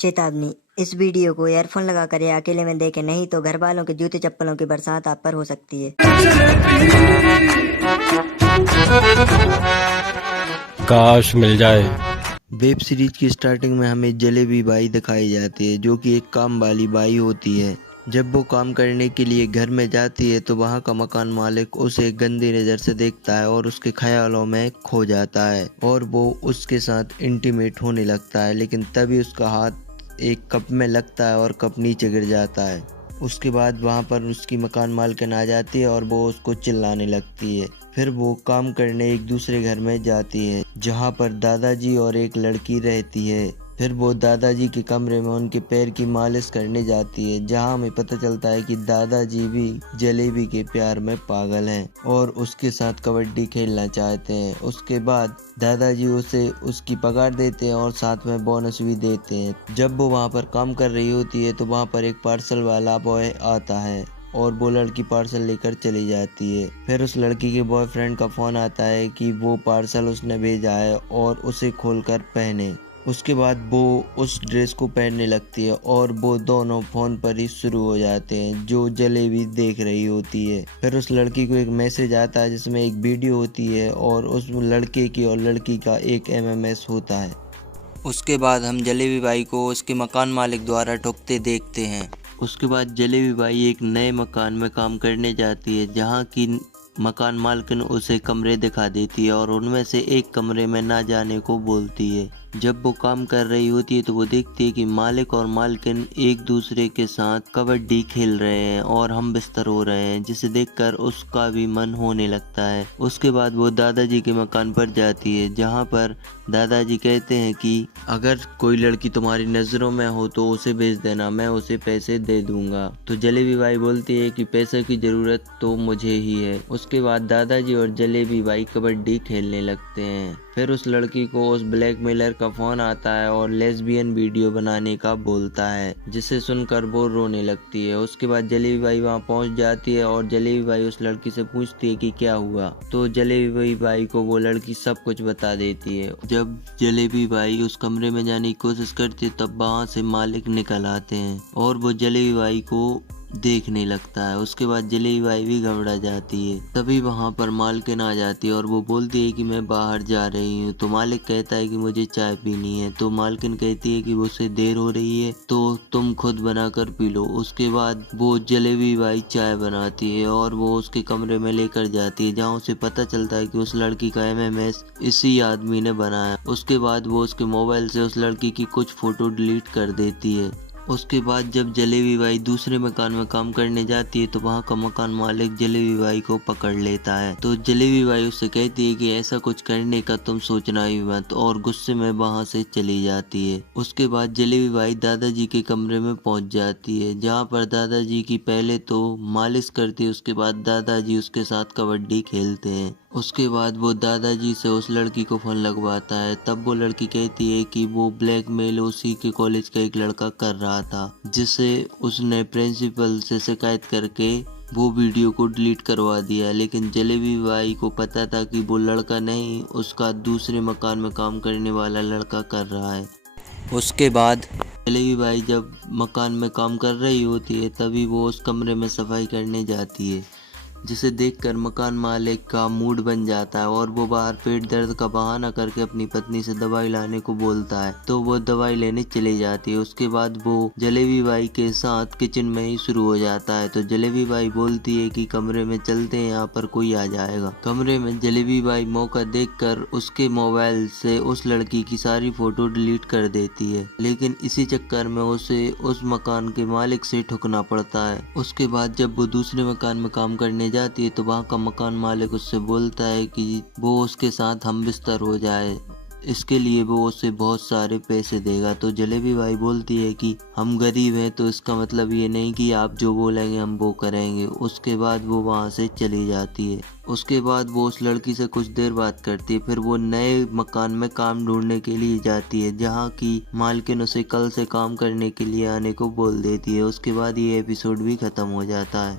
चेतावनी, इस वीडियो को ईयरफोन लगाकर या अकेले में देखें, नहीं तो घर वालों के जूते चप्पलों की बरसात आप पर हो सकती है। काश मिल जाए। वेब सीरीज की स्टार्टिंग में हमें जलेबी बाई दिखाई जाती है, जो कि एक काम वाली बाई होती है। जब वो काम करने के लिए घर में जाती है तो वहाँ का मकान मालिक उसे गंदी नज़र से देखता है और उसके ख्यालों में खो जाता है और वो उसके साथ इंटीमेट होने लगता है। लेकिन तभी उसका हाथ एक कप में लगता है और कप नीचे गिर जाता है। उसके बाद वहाँ पर उसकी मकान मालकिन आ जाती है और वो उसको चिल्लाने लगती है। फिर वो काम करने एक दूसरे घर में जाती है, जहाँ पर दादाजी और एक लड़की रहती है। फिर वो दादाजी के कमरे में उनके पैर की मालिश करने जाती है, जहाँ हमें पता चलता है कि दादाजी भी जलेबी के प्यार में पागल हैं और उसके साथ कबड्डी खेलना चाहते हैं। उसके बाद दादाजी उसे उसकी पगार देते हैं और साथ में बोनस भी देते हैं। जब वो वहाँ पर काम कर रही होती है तो वहाँ पर एक पार्सल वाला बॉय आता है और वो लड़की पार्सल लेकर चली जाती है। फिर उस लड़की के बॉयफ्रेंड का फ़ोन आता है कि वो पार्सल उसने भेजा है और उसे खोलकर पहने। उसके बाद वो उस ड्रेस को पहनने लगती है और वो दोनों फ़ोन पर ही शुरू हो जाते हैं, जो जलेबी देख रही होती है। फिर उस लड़की को एक मैसेज आता है जिसमें एक वीडियो होती है और उस लड़के की और लड़की का एक MMS होता है। उसके बाद हम जलेबी बाई को उसके मकान मालिक द्वारा ठुकते देखते हैं। उसके बाद जलेबी बाई एक नए मकान में काम करने जाती है, जहाँ की मकान मालकिन उसे कमरे दिखा देती है और उनमें से एक कमरे में ना जाने को बोलती है। जब वो काम कर रही होती है तो वो देखती है कि मालिक और मालकिन एक दूसरे के साथ कबड्डी खेल रहे हैं और हम बिस्तर हो रहे हैं, जिसे देखकर उसका भी मन होने लगता है। उसके बाद वो दादाजी के मकान पर जाती है, जहाँ पर दादाजी कहते हैं कि अगर कोई लड़की तुम्हारी नज़रों में हो तो उसे भेज देना, मैं उसे पैसे दे दूंगा। तो जलेबी बाई बोलती है कि पैसे की ज़रूरत तो मुझे ही है। उसके बाद दादाजी और जलेबी बाई कबड्डी खेलने लगते हैं। फिर उस लड़की को उस ब्लैकमेलर का फ़ोन आता है और लेस्बियन वीडियो बनाने का बोलता है, जिसे सुनकर वो रोने लगती है। उसके बाद जलेबी बाई वहाँ पहुँच जाती है और जलेबी बाई उस लड़की से पूछती है कि क्या हुआ। तो जलेबी बाई को वो लड़की सब कुछ बता देती है। जब जलेबी बाई उस कमरे में जाने की कोशिश करती है तब वहाँ से मालिक निकल आते हैं और वो जलेबी बाई को देखने लगता है। उसके बाद जलेबी बाई भी घबरा जाती है। तभी वहाँ पर मालकिन आ जाती है और वो बोलती है कि मैं बाहर जा रही हूँ। तो मालिक कहता है कि मुझे चाय पीनी है। तो मालकिन कहती है कि उसे देर हो रही है तो तुम खुद बनाकर पी लो। उसके बाद वो जलेबी बाई चाय बनाती है और वो उसके कमरे में लेकर जाती है, जहाँ उसे पता चलता है कि उस लड़की का MMS इसी आदमी ने बनाया। उसके बाद वो उसके मोबाइल से उस लड़की की कुछ फोटो डिलीट कर देती है। उसके बाद जब जलेबी बाई दूसरे मकान में काम करने जाती है तो वहाँ का मकान मालिक जलेबी बाई को पकड़ लेता है। तो जलेबी बाई उससे कहती है कि ऐसा कुछ करने का तुम सोचना ही मत, और गुस्से में वहाँ से चली जाती है। उसके बाद जलेबी बाई दादाजी के कमरे में पहुँच जाती है, जहाँ पर दादाजी की पहले तो मालिश करती है, उसके बाद दादाजी उसके साथ कबड्डी खेलते हैं। उसके बाद वो दादाजी से उस लड़की को फ़ोन लगवाता है। तब वो लड़की कहती है कि वो ब्लैकमेल उसी के कॉलेज का एक लड़का कर रहा था, जिसे उसने प्रिंसिपल से शिकायत करके वो वीडियो को डिलीट करवा दिया। लेकिन जलेबी बाई को पता था कि वो लड़का नहीं, उसका दूसरे मकान में काम करने वाला लड़का कर रहा है। उसके बाद जलेबी बाई जब मकान में काम कर रही होती है तभी वो उस कमरे में सफाई करने जाती है, जिसे देखकर मकान मालिक का मूड बन जाता है और वो बाहर पेट दर्द का बहाना करके अपनी पत्नी से दवाई लाने को बोलता है। तो वो दवाई लेने चली जाती है। उसके बाद वो जलेबी बाई के साथ किचन में ही शुरू हो जाता है। तो जलेबी बाई बोलती है कि कमरे में चलते हैं, यहाँ पर कोई आ जाएगा। कमरे में जलेबी बाई मौका देखकर उसके मोबाइल से उस लड़की की सारी फोटो डिलीट कर देती है, लेकिन इसी चक्कर में उसे उस मकान के मालिक से ठुकना पड़ता है। उसके बाद जब वो दूसरे मकान में काम करने जाती है तो वहाँ का मकान मालिक उससे बोलता है कि वो उसके साथ हम बिस्तर हो जाए, इसके लिए वो उसे बहुत सारे पैसे देगा। तो जलेबी बाई बोलती है कि हम गरीब हैं, तो इसका मतलब ये नहीं कि आप जो बोलेंगे हम वो करेंगे। उसके बाद वो वहाँ से चली जाती है। उसके बाद वो उस लड़की से कुछ देर बात करती है। फिर वो नए मकान में काम ढूंढने के लिए जाती है, जहाँ की मालकिन उसे कल से काम करने के लिए आने को बोल देती है। उसके बाद ये एपिसोड भी खत्म हो जाता है।